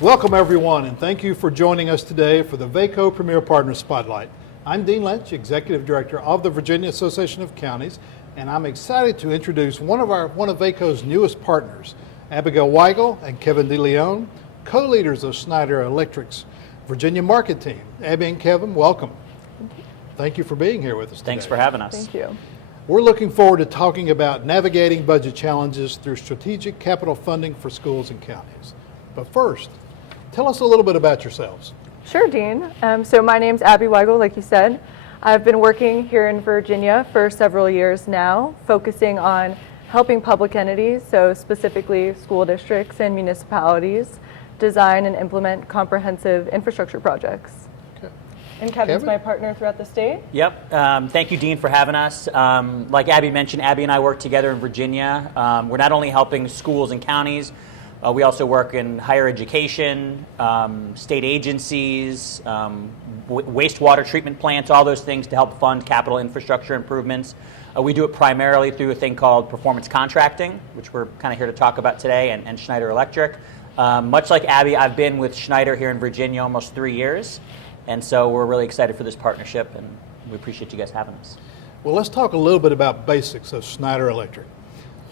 Welcome everyone, and thank you for joining us today for the VACo Premier Partner Spotlight. I'm Dean Lynch, Executive Director of the Virginia Association of Counties, and I'm excited to introduce one of VACo's newest partners, Abigail Weigel and Kevin DeLeon, co-leaders of Schneider Electric's Virginia Market Team. Abby and Kevin, welcome. Thank you for being here with us today. Thanks for having us. Thank you. We're looking forward to talking about navigating budget challenges through strategic capital funding for schools and counties. But first, tell us a little bit about yourselves. Sure, Dean. So my name's Abby Weigel, like you said. I've been working here in Virginia for several years now, focusing on helping public entities, so specifically school districts and municipalities, design and implement comprehensive infrastructure projects. Okay. And Kevin's Kevin? my partner throughout the state. Yep. Thank you, Dean, for having us. Like Abby mentioned, Abby and I work together in Virginia. We're not only helping schools and counties, we also work in higher education, state agencies, wastewater treatment plants, all those things to help fund capital infrastructure improvements. We do it primarily through a thing called performance contracting, which we're kind of here to talk about today, and Schneider Electric. Much like Abby, I've been with Schneider here in Virginia almost 3 years, and so we're really excited for this partnership, and we appreciate you guys having us. Well, let's talk a little bit about basics of Schneider Electric.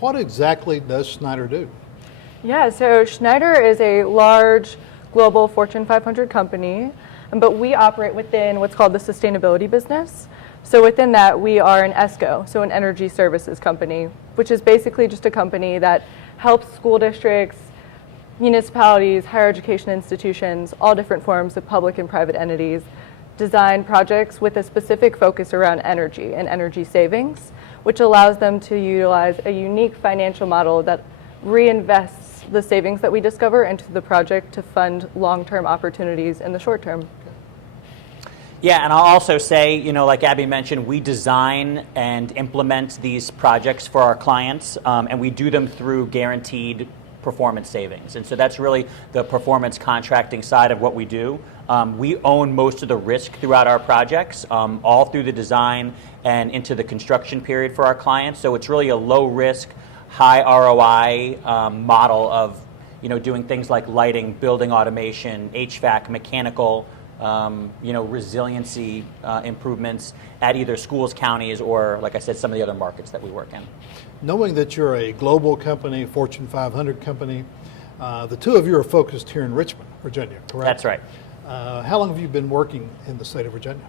What exactly does Schneider do? Yeah, so Schneider is a large global Fortune 500 company, but we operate within what's called the sustainability business. So within that, we are an ESCO, so an energy services company, which is basically just a company that helps school districts, municipalities, higher education institutions, all different forms of public and private entities, design projects with a specific focus around energy and energy savings, which allows them to utilize a unique financial model that reinvests the savings that we discover into the project to fund long-term opportunities in the short term. Yeah, and I'll also say, like Abby mentioned, we design and implement these projects for our clients, and we do them through guaranteed performance savings. And so that's really the performance contracting side of what we do. We own most of the risk throughout our projects, all through the design and into the construction period for our clients. So it's really a low risk, high ROI model of doing things like lighting, building automation, HVAC, mechanical, resiliency improvements at either schools, counties, or, like I said, some of the other markets that we work in. Knowing that you're a global company, Fortune 500 company, the two of you are focused here in Richmond, Virginia, correct? That's right. How long have you been working in the state of Virginia?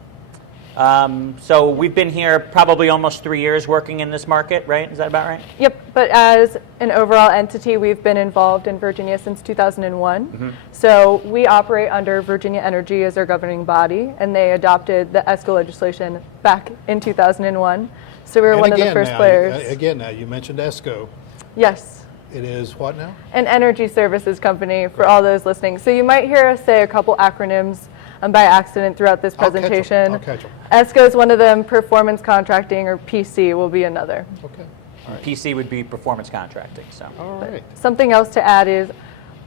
So we've been here probably almost 3 years working in this market, right? Is that about right? Yep, but as an overall entity, we've been involved in Virginia since 2001. Mm-hmm. So we operate under Virginia Energy as our governing body, and they adopted the ESCO legislation back in 2001. So we were one of the first players. Again, now you mentioned ESCO. Yes. It is what now? An energy services company for all those listening. So you might hear us say a couple acronyms by accident throughout this presentation. I'll catch 'em. ESCO is one of them, performance contracting, or PC will be another. Okay. All right. PC would be performance contracting. So. All right. Something else to add is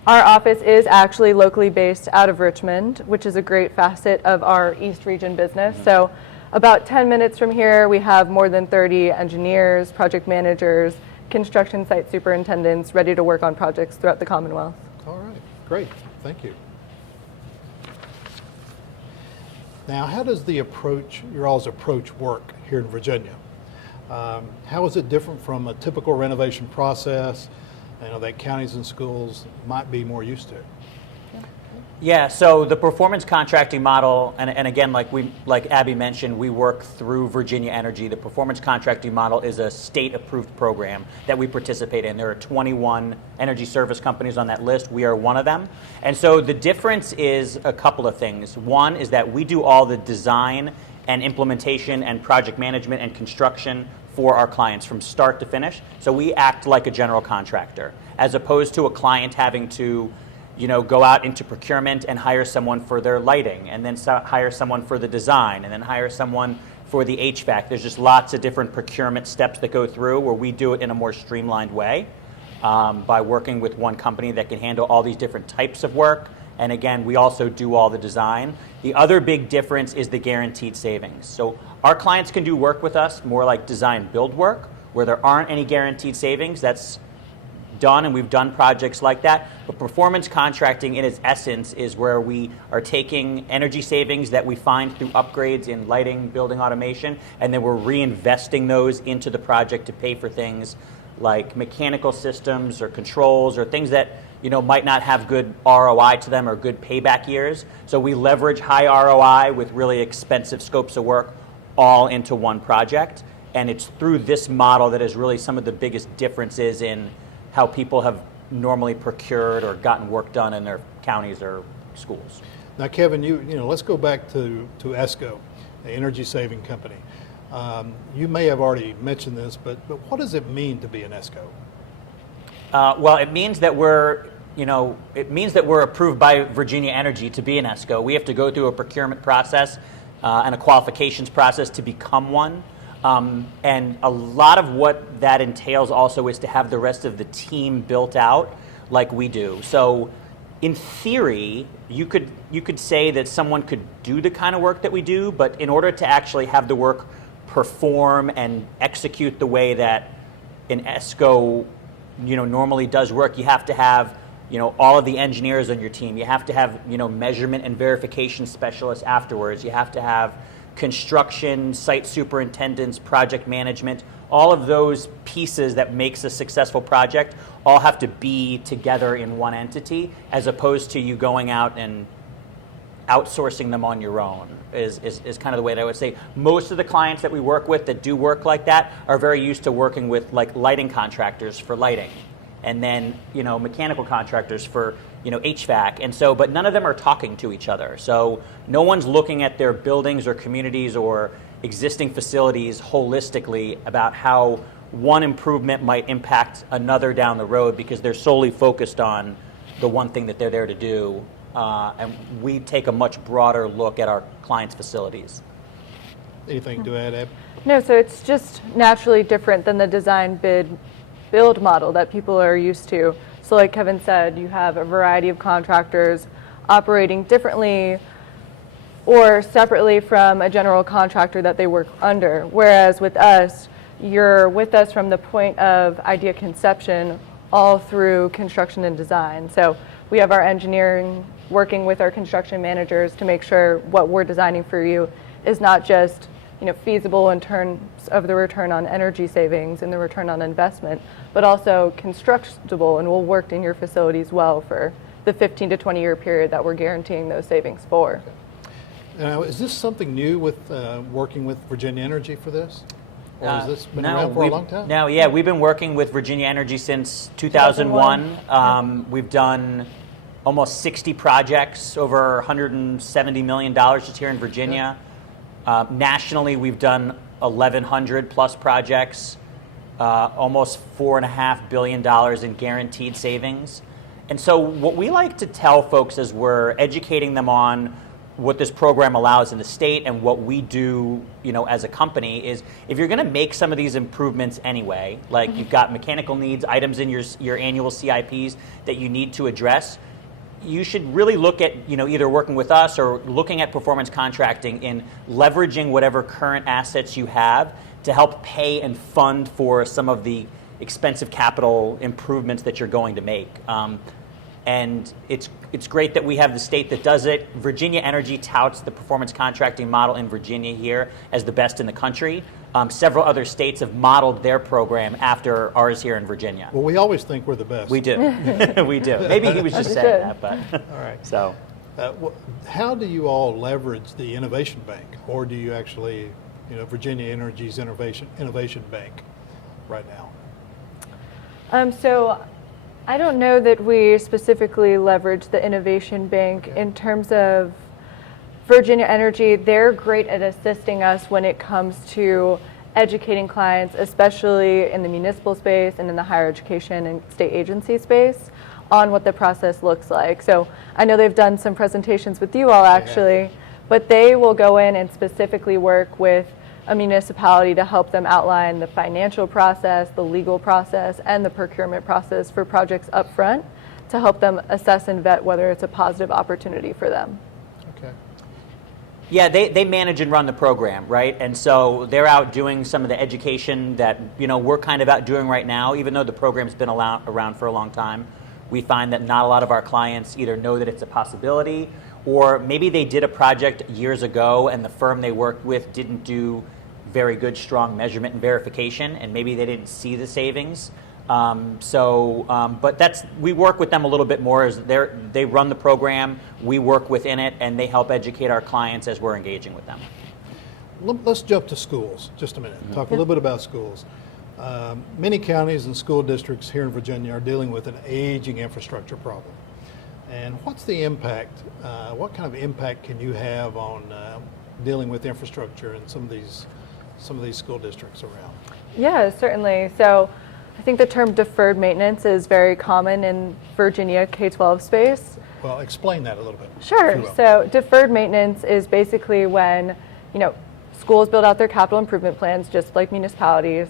our office is actually locally based out of Richmond, which is a great facet of our East Region business. Mm-hmm. So about 10 minutes from here, we have more than 30 engineers, project managers, construction site superintendents ready to work on projects throughout the Commonwealth. All right. Great. Thank you. Now, how does your all's approach work here in Virginia? How is it different from a typical renovation process that counties and schools might be more used to? Yeah, so the performance contracting model, and again, like Abby mentioned, we work through Virginia Energy. The performance contracting model is a state-approved program that we participate in. There are 21 energy service companies on that list. We are one of them. And so the difference is a couple of things. One is that we do all the design and implementation and project management and construction for our clients from start to finish. So we act like a general contractor, as opposed to a client having to go out into procurement and hire someone for their lighting, and then hire someone for the design, and then hire someone for the HVAC. There's just lots of different procurement steps that go through where we do it in a more streamlined way by working with one company that can handle all these different types of work. And again, we also do all the design. The other big difference is the guaranteed savings. So our clients can do work with us more like design build work, where there aren't any guaranteed savings. That's done, and we've done projects like that. But performance contracting in its essence is where we are taking energy savings that we find through upgrades in lighting, building automation, and then we're reinvesting those into the project to pay for things like mechanical systems or controls or things that might not have good ROI to them or good payback years. So we leverage high ROI with really expensive scopes of work all into one project. And it's through this model that is really some of the biggest differences in how people have normally procured or gotten work done in their counties or schools. Now, Kevin, let's go back to ESCO, the energy saving company. You may have already mentioned this, but what does it mean to be an ESCO? Well, it means that we're approved by Virginia Energy to be an ESCO. We have to go through a procurement process and a qualifications process to become one. And a lot of what that entails also is to have the rest of the team built out like we do. So in theory, you could say that someone could do the kind of work that we do, but in order to actually have the work perform and execute the way that an ESCO normally does work, you have to have all of the engineers on your team. You have to have measurement and verification specialists afterwards. You have to have construction, site superintendents, project management. All of those pieces that makes a successful project all have to be together in one entity, as opposed to you going out and outsourcing them on your own is kind of the way that I would say. Most of the clients that we work with that do work like that are very used to working with like lighting contractors for lighting, and then mechanical contractors for HVAC, and so, but none of them are talking to each other. So no one's looking at their buildings or communities or existing facilities holistically about how one improvement might impact another down the road, because they're solely focused on the one thing that they're there to do. And we take a much broader look at our clients' facilities. Anything to add, Ab? No, so it's just naturally different than the design bid build model that people are used to. So like Kevin said, you have a variety of contractors operating differently or separately from a general contractor that they work under. Whereas with us, you're with us from the point of idea conception all through construction and design. So we have our engineering working with our construction managers to make sure what we're designing for you is not just feasible in terms of the return on energy savings and the return on investment, but also constructible and will work in your facilities well for the 15 to 20 year period that we're guaranteeing those savings for. Now, is this something new with working with Virginia Energy for this? Or has this been around for a long time? No, yeah, we've been working with Virginia Energy since 2001. We've done almost 60 projects, over $170 million just here in Virginia. Nationally, we've done 1,100 plus projects, almost $4.5 billion in guaranteed savings. And so what we like to tell folks as we're educating them on what this program allows in the state and what we do, as a company, is if you're going to make some of these improvements anyway, like you've got mechanical needs, items in your annual CIPs that you need to address, you should really look at, either working with us or looking at performance contracting in leveraging whatever current assets you have to help pay and fund for some of the expensive capital improvements that you're going to make. And it's great that we have the state that does it. Virginia Energy touts the performance contracting model in Virginia here as the best in the country. Several other states have modeled their program after ours here in Virginia. Well, we always think we're the best. We do. We do. Maybe he was just saying that, but all right. So, how do you all leverage the innovation bank, or do you actually, Virginia Energy's innovation bank right now? So I don't know that we specifically leverage the innovation bank. In terms of Virginia Energy, they're great at assisting us when it comes to educating clients, especially in the municipal space and in the higher education and state agency space, on what the process looks like. So I know they've done some presentations with you all actually, but they will go in and specifically work with a municipality to help them outline the financial process, the legal process, and the procurement process for projects up front to help them assess and vet whether it's a positive opportunity for them. Okay. Yeah, they manage and run the program, right? And so they're out doing some of the education that, we're kind of out doing right now. Even though the program's been around for a long time, we find that not a lot of our clients either know that it's a possibility, or maybe they did a project years ago and the firm they worked with didn't do very good, strong measurement and verification, and maybe they didn't see the savings. But we work with them a little bit more as they run the program, we work within it, and they help educate our clients as we're engaging with them. Let's jump to schools just a minute. Talk a little bit about schools. Many counties and school districts here in Virginia are dealing with an aging infrastructure problem. And what's the impact? What kind of impact can you have on dealing with infrastructure in some of these school districts around? Yeah, certainly. So I think the term deferred maintenance is very common in Virginia K-12 space. Well, explain that a little bit. Sure. So deferred maintenance is basically when, schools build out their capital improvement plans just like municipalities,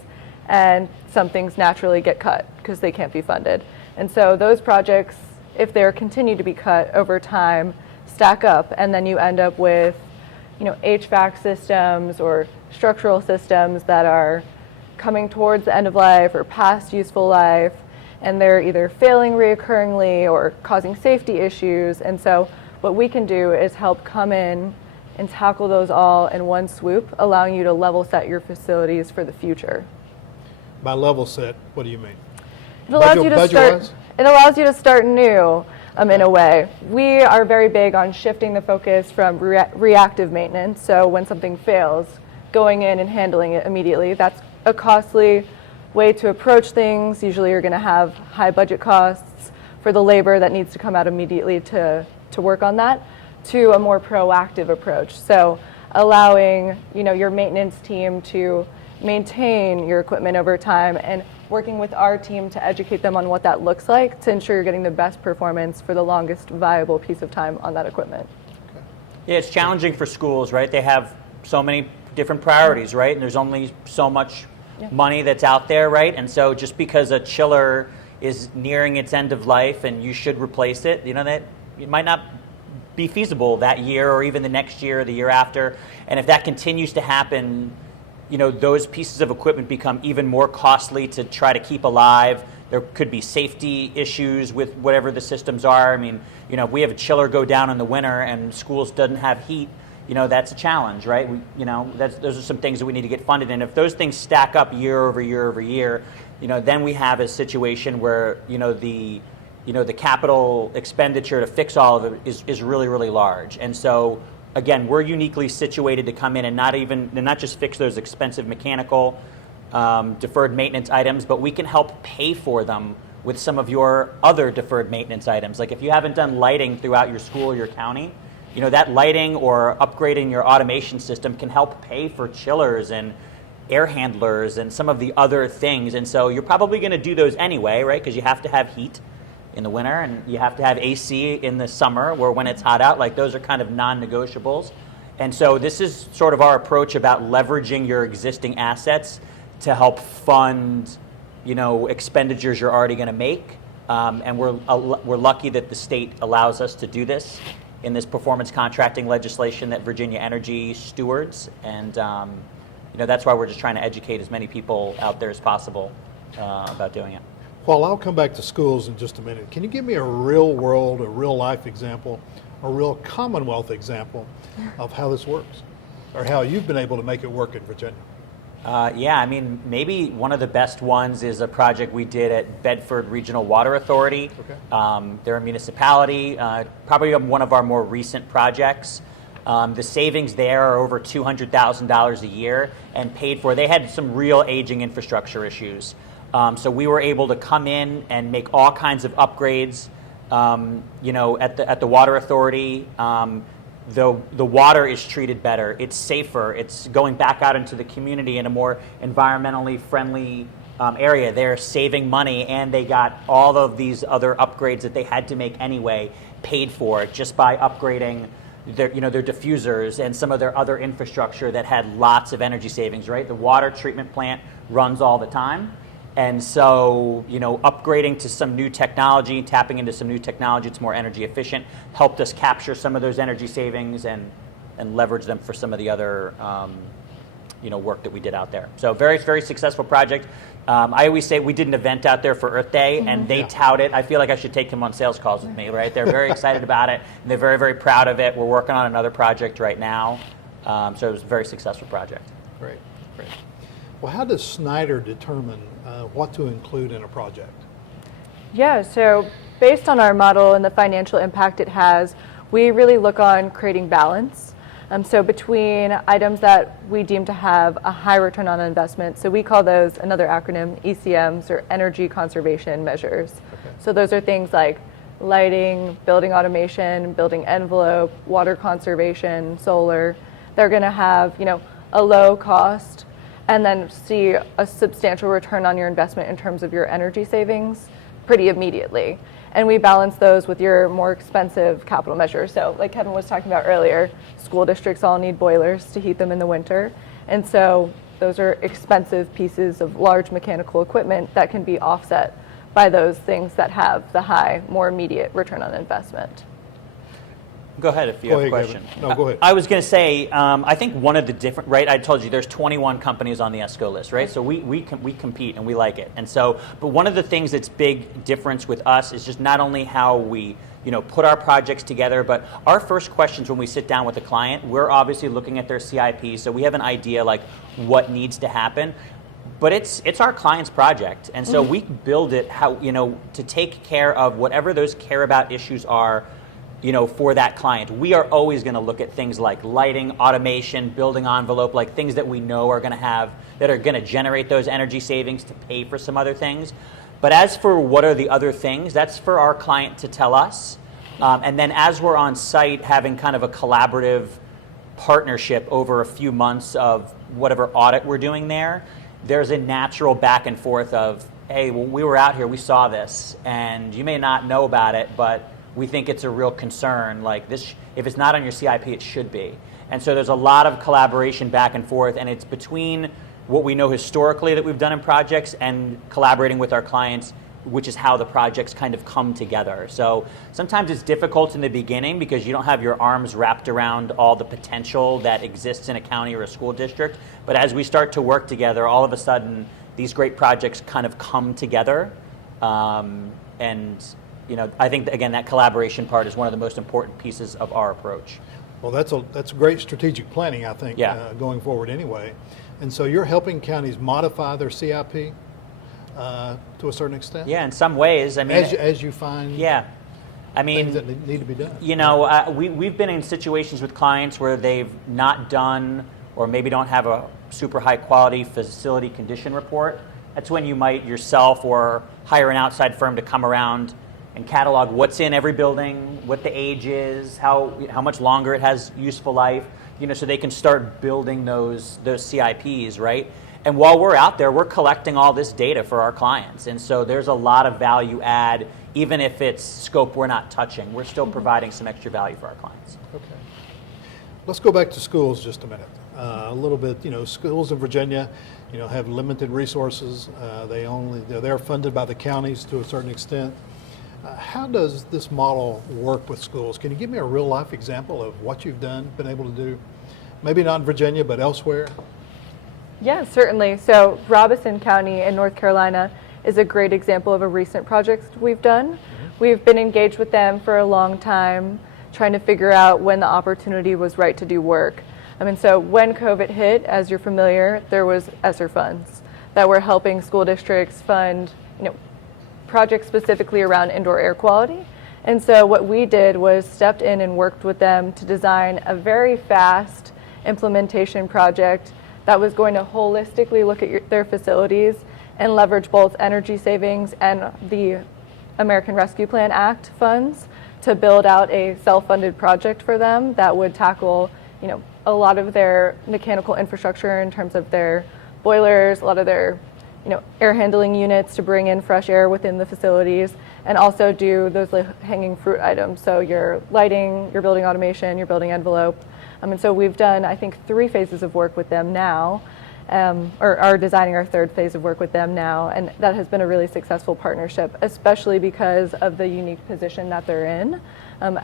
and some things naturally get cut because they can't be funded. And so those projects, if they're continued to be cut over time, stack up, and then you end up with, HVAC systems or structural systems that are coming towards the end of life or past useful life, and they're either failing reoccurringly or causing safety issues. And so what we can do is help come in and tackle those all in one swoop, allowing you to level set your facilities for the future. By level set, what do you mean? It allows you to Budget-wise? It allows you to start new in a way. We are very big on shifting the focus from reactive maintenance. So when something fails, going in and handling it immediately. That's a costly way to approach things. Usually you're going to have high budget costs for the labor that needs to come out immediately to work on that, to a more proactive approach. So allowing your maintenance team to maintain your equipment over time and working with our team to educate them on what that looks like to ensure you're getting the best performance for the longest viable piece of time on that equipment. Yeah, it's challenging for schools, right? They have so many different priorities, right? And there's only so much money that's out there, right? And so just because a chiller is nearing its end of life and you should replace it, that it might not be feasible that year or even the next year or the year after. And if that continues to happen, those pieces of equipment become even more costly to try to keep alive. There could be safety issues with whatever the systems are. I mean, if we have a chiller go down in the winter and schools doesn't have heat, that's a challenge, right? Those are some things that we need to get funded. And if those things stack up year over year over year, then we have a situation where, the capital expenditure to fix all of it is really, really large. And so, again, we're uniquely situated to come in and not just fix those expensive mechanical deferred maintenance items, but we can help pay for them with some of your other deferred maintenance items. Like if you haven't done lighting throughout your school or your county, that lighting or upgrading your automation system can help pay for chillers and air handlers and some of the other things. And so you're probably going to do those anyway, right? Because you have to have heat in the winter and you have to have AC in the summer where when it's hot out, like those are kind of non-negotiables. And so this is sort of our approach about leveraging your existing assets to help fund, expenditures you're already going to make. And we're lucky that the state allows us to do this in this performance contracting legislation that Virginia Energy stewards. And that's why we're just trying to educate as many people out there as possible about doing it. Well, I'll come back to schools in just a minute. Can you give me a real world, a real life example, a real Commonwealth example of how this works or how you've been able to make it work in Virginia? Maybe one of the best ones is a project we did at Bedford Regional Water Authority. Okay. They're a municipality, probably one of our more recent projects. The savings there are over $200,000 a year and paid for. They had some real aging infrastructure issues. So we were able to come in and make all kinds of upgrades, at the water authority. The water is treated better. It's safer. It's going back out into the community in a more environmentally friendly area. They're saving money, and they got all of these other upgrades that they had to make anyway paid for just by upgrading their diffusers and some of their other infrastructure that had lots of energy savings. Right, the water treatment plant runs all the time. And so, upgrading to some new technology, tapping into some new technology, it's more energy efficient, helped us capture some of those energy savings. And, and leverage them for some of the other work that we did out there. So very, very successful project. I always say we did an event out there for Earth Day, and they tout it. I feel like I should take them on sales calls with me, right? They're very excited about it, and they're very, very proud of it. We're working on another project right now. So it was a very successful project. Great, great. Well, how does Schneider determine what to include in a project? Yeah, so based on our model and the financial impact it has, we really look on creating balance. So between items that we deem to have a high return on investment, so we call those, another acronym, ECMs, or energy conservation measures. Okay. So those are things like lighting, building automation, building envelope, water conservation, solar. They're going to have, a low cost and then see a substantial return on your investment in terms of your energy savings pretty immediately. And we balance those with your more expensive capital measures. So like Kevin was talking about earlier, school districts all need boilers to heat them in the winter. And so those are expensive pieces of large mechanical equipment that can be offset by those things that have the high, more immediate return on investment. Go ahead if you Go have a ahead, question. Kevin. No, go ahead. I was going to say, I think one of the different, right, I told you there's 21 companies on the ESCO list, right? So we compete and we like it. And so, but one of the things that's big difference with us is just not only how we, put our projects together, but our first questions when we sit down with a client, we're obviously looking at their CIP, so we have an idea like what needs to happen. But it's our client's project, and so we build it how, to take care of whatever those care about issues are, for that client. We are always going to look at things like lighting, automation, building envelope, like things that we know are going to have, that are going to generate those energy savings to pay for some other things. But as for what are the other things, that's for our client to tell us. And then as we're on site having kind of a collaborative partnership over a few months of whatever audit we're doing there, there's a natural back and forth of, hey, well, we were out here, we saw this, and you may not know about it, but we think it's a real concern. Like this, if it's not on your CIP, it should be. And so there's a lot of collaboration back and forth, and it's between what we know historically that we've done in projects and collaborating with our clients, which is how the projects kind of come together. So sometimes it's difficult in the beginning because you don't have your arms wrapped around all the potential that exists in a county or a school district. But as we start to work together, all of a sudden, these great projects kind of come together. I think, again, that collaboration part is one of the most important pieces of our approach. Well, that's great strategic planning, I think, going forward anyway. And so you're helping counties modify their CIP to a certain extent? Yeah, in some ways. I mean, as you find things that need to be done. We've been in situations with clients where they've not done or maybe don't have a super high quality facility condition report. That's when you might yourself or hire an outside firm to come around and catalog what's in every building, what the age is, how much longer it has useful life, so they can start building those CIPs, right? And while we're out there, we're collecting all this data for our clients. And so there's a lot of value add, even if it's scope we're not touching. We're still providing some extra value for our clients. Okay. Let's go back to schools just a minute. A little bit, schools in Virginia, have limited resources. They're funded by the counties to a certain extent. How does this model work with schools? Can you give me a real life example of what you've been able to do? Maybe not in Virginia, but elsewhere? Yeah, certainly. So Robeson County in North Carolina is a great example of a recent project we've done. We've been engaged with them for a long time, trying to figure out when the opportunity was right to do work. So when COVID hit, as you're familiar, there was ESSER funds that were helping school districts fund, projects specifically around indoor air quality. And so what we did was stepped in and worked with them to design a very fast implementation project that was going to holistically look at their facilities and leverage both energy savings and the American Rescue Plan Act funds to build out a self-funded project for them that would tackle, a lot of their mechanical infrastructure in terms of their boilers, a lot of their air handling units to bring in fresh air within the facilities, and also do those hanging fruit items. So your lighting, your building automation, your building envelope. And so we've done, I think, 3 phases of work with them now. or are designing our third phase of work with them now, and that has been a really successful partnership, especially because of the unique position that they're in.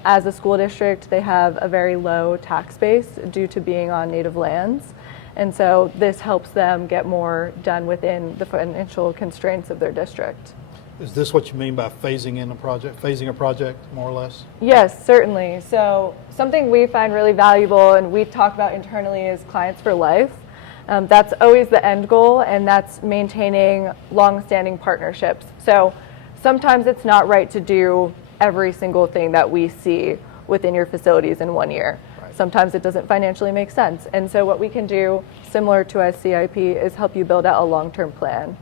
As a school district, they have a very low tax base due to being on native lands, and so this helps them get more done within the financial constraints of their district. Is this what you mean by phasing a project, more or less? Yes, certainly. So something we find really valuable and we talk about internally is clients for life. That's always the end goal, and that's maintaining long-standing partnerships. So sometimes it's not right to do every single thing that we see within your facilities in 1 year. Right. Sometimes it doesn't financially make sense. And so what we can do, similar to a CIP, is help you build out a long-term plan.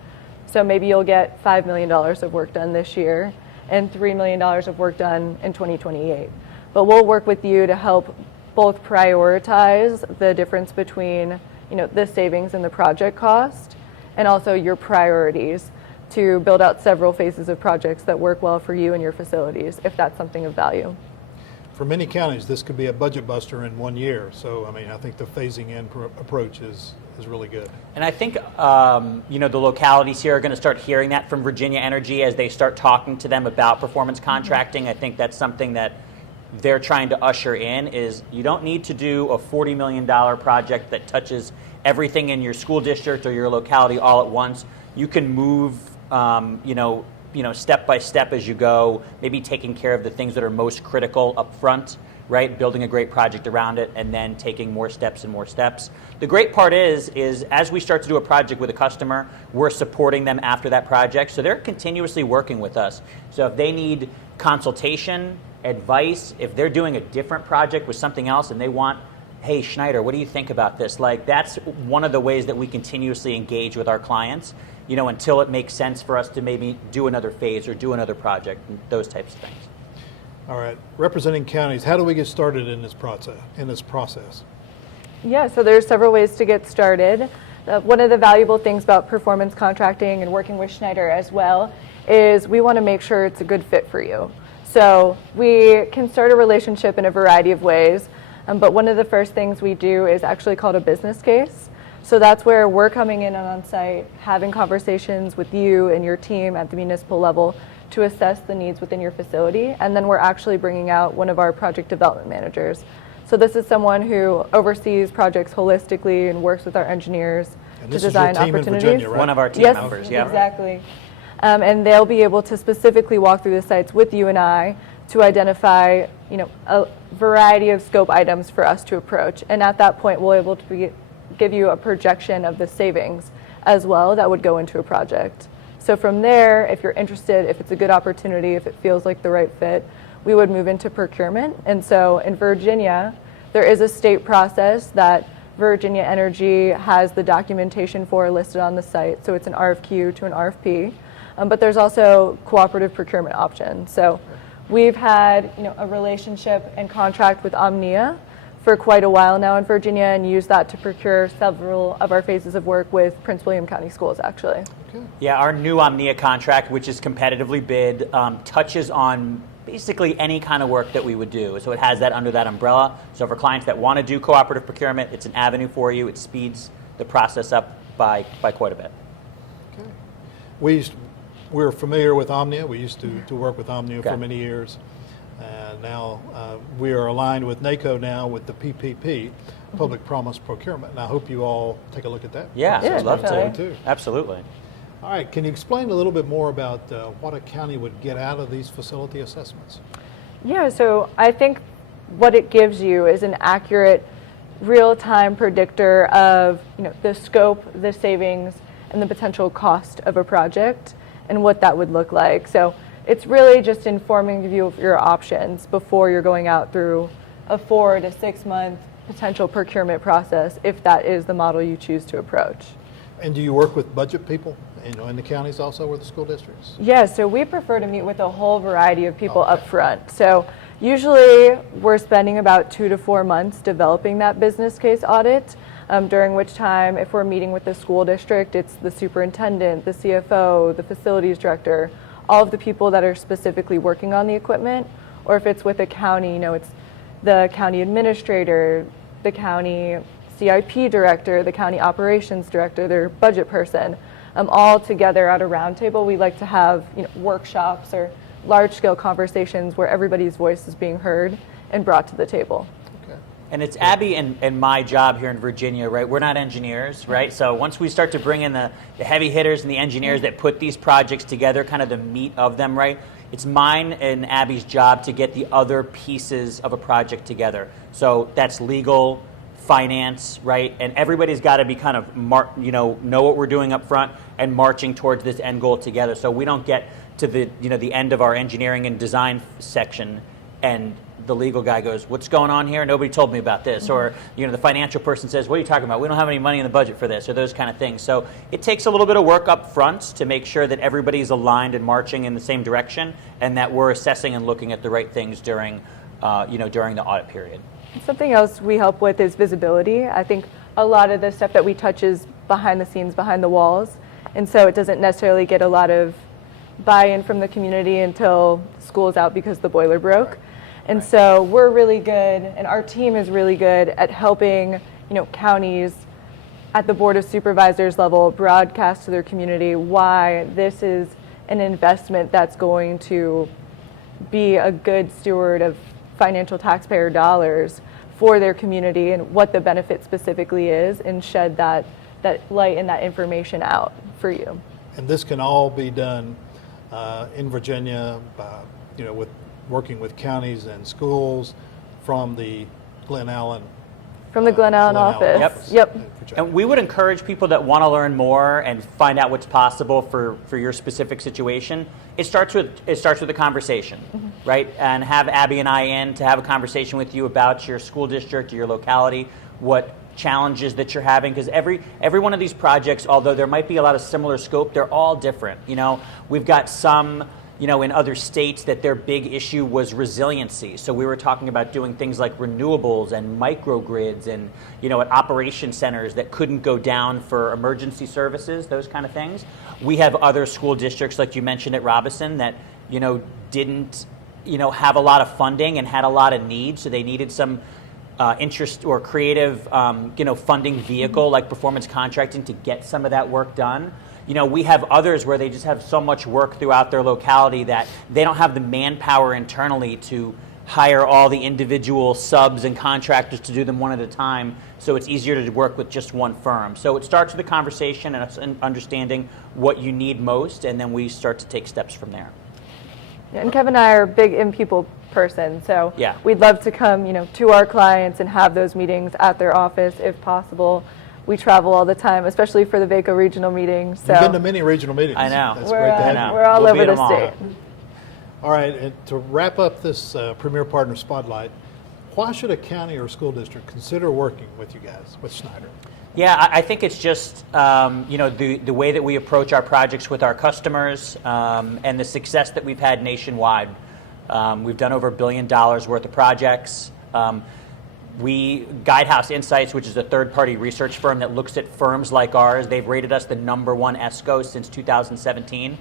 So maybe you'll get $5 million of work done this year and $3 million of work done in 2028. But we'll work with you to help both prioritize the difference between the savings and the project cost, and also your priorities to build out several phases of projects that work well for you and your facilities, if that's something of value. For many counties, this could be a budget buster in 1 year. So, I think the phasing in approach is really good. And I think, the localities here are going to start hearing that from Virginia Energy as they start talking to them about performance contracting. I think that's something that they're trying to usher in is you don't need to do a $40 million project that touches everything in your school district or your locality all at once. You can move, step by step as you go, maybe taking care of the things that are most critical up front, right? Building a great project around it and then taking more steps and more steps. The great part is as we start to do a project with a customer, we're supporting them after that project. So they're continuously working with us. So if they need consultation, advice, if they're doing a different project with something else and they want, hey, Schneider, what do you think about this? Like, that's one of the ways that we continuously engage with our clients, until it makes sense for us to maybe do another phase or do another project, and those types of things. All right, representing counties, how do we get started in this process? Yeah, so there's several ways to get started. One of the valuable things about performance contracting and working with Schneider as well is we want to make sure it's a good fit for you. So we can start a relationship in a variety of ways, but one of the first things we do is actually called a business case. So that's where we're coming in on site, having conversations with you and your team at the municipal level to assess the needs within your facility, and then we're actually bringing out one of our project development managers. So this is someone who oversees projects holistically and works with our engineers And to this is design your team in opportunities. Virginia, right? One of our team Yes, members, yeah. exactly. And they'll be able to specifically walk through the sites with you and I to identify, a variety of scope items for us to approach. And at that point, we'll be able to give you a projection of the savings as well that would go into a project. So from there, if you're interested, if it's a good opportunity, if it feels like the right fit, we would move into procurement. And so in Virginia, there is a state process that Virginia Energy has the documentation for listed on the site. So it's an RFQ to an RFP. But there's also cooperative procurement options. So we've had a relationship and contract with Omnia for quite a while now in Virginia and use that to procure several of our phases of work with Prince William County Schools, actually. Okay. Yeah, our new Omnia contract, which is competitively bid, touches on basically any kind of work that we would do. So it has that under that umbrella. So for clients that want to do cooperative procurement, it's an avenue for you. It speeds the process up by quite a bit. Okay. We're familiar with Omnia. We used to work with Omnia Okay. for many years. And now we are aligned with NACO now with the PPP, Public Promise Procurement. And I hope you all take a look at that. Yeah, Yeah, I'd love definitely. to. Absolutely. All right, can you explain a little bit more about what a county would get out of these facility assessments? Yeah, so I think what it gives you is an accurate, real-time predictor of the scope, the savings, and the potential cost of a project and what that would look like. So it's really just informing you of your options before you're going out through a 4 to 6 month potential procurement process, if that is the model you choose to approach. And do you work with budget people, in the counties also, or the school districts? Yeah, so we prefer to meet with a whole variety of people up front. So usually we're spending about 2 to 4 months developing that business case audit, during which time, if we're meeting with the school district, it's the superintendent, the CFO, the facilities director, all of the people that are specifically working on the equipment. Or if it's with a county, it's the county administrator, the county CIP director, the county operations director, their budget person, all together at a roundtable. We like to have workshops or large-scale conversations where everybody's voice is being heard and brought to the table. And it's Abby and my job here in Virginia, right? We're not engineers, right? So once we start to bring in the heavy hitters and the engineers that put these projects together, kind of the meat of them, right? It's mine and Abby's job to get the other pieces of a project together. So that's legal, finance, right? And everybody's got to be kind of, know what we're doing up front and marching towards this end goal together. So we don't get to the end of our engineering and design section and the legal guy goes, what's going on here? Nobody told me about this. Or, the financial person says, what are you talking about? We don't have any money in the budget for this, or those kind of things. So it takes a little bit of work up front to make sure that everybody's aligned and marching in the same direction, and that we're assessing and looking at the right things during the audit period. Something else we help with is visibility. I think a lot of the stuff that we touch is behind the scenes, behind the walls, and so it doesn't necessarily get a lot of buy-in from the community until school's out because the boiler broke. And so we're really good, and our team is really good at helping, counties at the Board of Supervisors level broadcast to their community why this is an investment that's going to be a good steward of financial taxpayer dollars for their community and what the benefit specifically is, and shed that light and that information out for you. And this can all be done in Virginia, with working with counties and schools from the Glen Allen. From the Glen Allen office. Yep. And we would encourage people that want to learn more and find out what's possible for your specific situation. It starts with a conversation, right? And have Abby and I in to have a conversation with you about your school district or your locality, what challenges that you're having, because every one of these projects, although there might be a lot of similar scope, they're all different. We've got some in other states that their big issue was resiliency. So we were talking about doing things like renewables and microgrids and, at operation centers that couldn't go down for emergency services, those kind of things. We have other school districts, like you mentioned at Robinson, that, didn't, have a lot of funding and had a lot of needs. So they needed some interest or creative, funding vehicle like performance contracting to get some of that work done. We have others where they just have so much work throughout their locality that they don't have the manpower internally to hire all the individual subs and contractors to do them one at a time, so it's easier to work with just one firm. So it starts with a conversation and understanding what you need most, and then we start to take steps from there. And Kevin and I are big in-people person, so yeah. We'd love to come, to our clients and have those meetings at their office if possible. We travel all the time, especially for the VACo regional meetings. So you've been to many regional meetings. I know. That's great to have you. We're all over the state. All right, and to wrap up this Premier Partner Spotlight, why should a county or school district consider working with you guys, with Schneider? Yeah, I think it's just the way that we approach our projects with our customers and the success that we've had nationwide. We've done over $1 billion worth of projects. Guidehouse Insights, which is a third-party research firm that looks at firms like ours, they've rated us the #1 ESCO since 2017.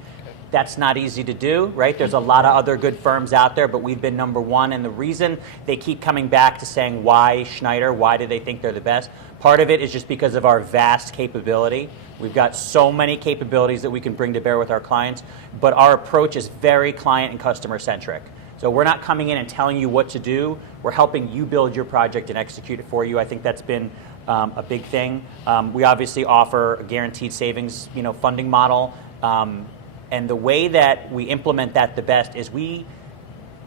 That's not easy to do, right? There's a lot of other good firms out there, but we've been #1. And the reason they keep coming back to saying, why Schneider? Why do they think they're the best? Part of it is just because of our vast capability. We've got so many capabilities that we can bring to bear with our clients, but our approach is very client and customer centric. So we're not coming in and telling you what to do. We're helping you build your project and execute it for you. I think that's been a big thing. We obviously offer a guaranteed savings, funding model. And the way that we implement that the best is we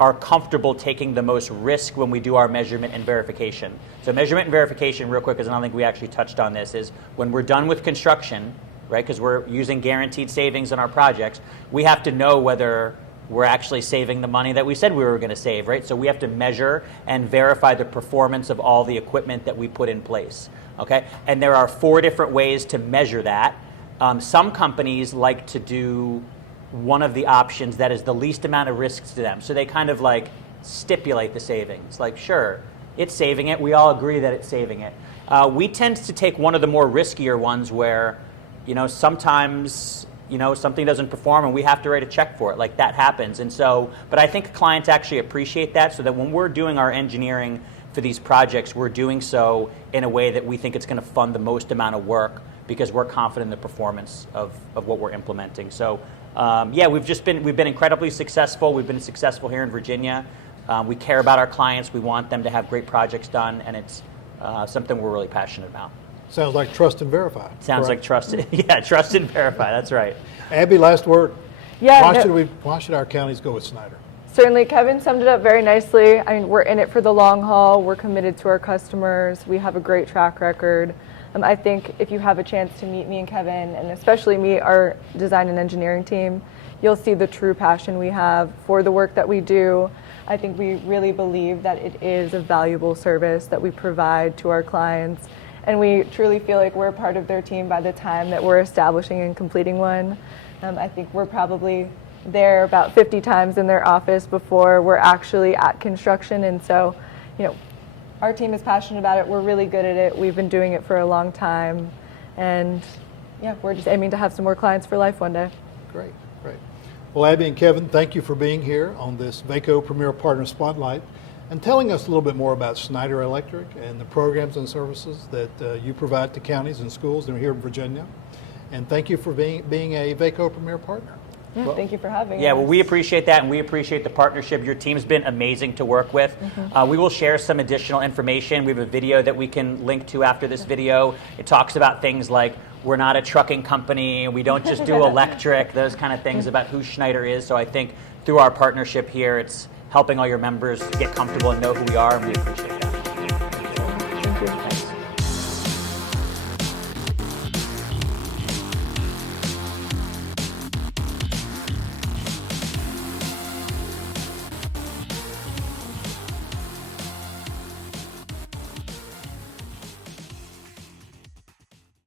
are comfortable taking the most risk when we do our measurement and verification. So measurement and verification, real quick, because I don't think we actually touched on this, is when we're done with construction, right, because we're using guaranteed savings in our projects, we have to know whether we're actually saving the money that we said we were going to save, right? So we have to measure and verify the performance of all the equipment that we put in place, okay? And there are 4 different ways to measure that. Some companies like to do one of the options that is the least amount of risk to them. So they kind of like stipulate the savings. Like, sure, it's saving it. We all agree that it's saving it. We tend to take one of the more riskier ones where, sometimes, something doesn't perform and we have to write a check for it. Like that happens. And so, but I think clients actually appreciate that, so that when we're doing our engineering for these projects, we're doing so in a way that we think it's going to fund the most amount of work because we're confident in the performance of what we're implementing. So yeah, we've been incredibly successful. We've been successful here in Virginia. We care about our clients. We want them to have great projects done, and it's something we're really passionate about. Sounds like trust and verify. Sounds correct? like trust. Yeah, trust and verify. That's right. Abby, last word. Yeah, Why should our counties go with Schneider? Certainly, Kevin summed it up very nicely. I mean, we're in it for the long haul. We're committed to our customers. We have a great track record. I think if you have a chance to meet me and Kevin, and especially meet our design and engineering team, you'll see the true passion we have for the work that we do. I think we really believe that it is a valuable service that we provide to our clients, and we truly feel like we're part of their team by the time that we're establishing and completing one. I think we're probably there about 50 times in their office before we're actually at construction, and so, our team is passionate about it. We're really good at it. We've been doing it for a long time, and yeah, we're just aiming to have some more clients for life one day. Great, great. Well, Abby and Kevin, thank you for being here on this VACo Premier Partner Spotlight and telling us a little bit more about Schneider Electric and the programs and services that you provide to counties and schools that are here in Virginia. And thank you for being a VACo Premier Partner. Yeah, well, thank you for having us. Yeah, well, we appreciate that, and we appreciate the partnership. Your team's been amazing to work with. We will share some additional information. We have a video that we can link to after this video. It talks about things like we're not a trucking company, we don't just do electric, those kind of things about who Schneider is. So I think through our partnership here, it's helping all your members get comfortable and know who we are, and we appreciate that. Thank you.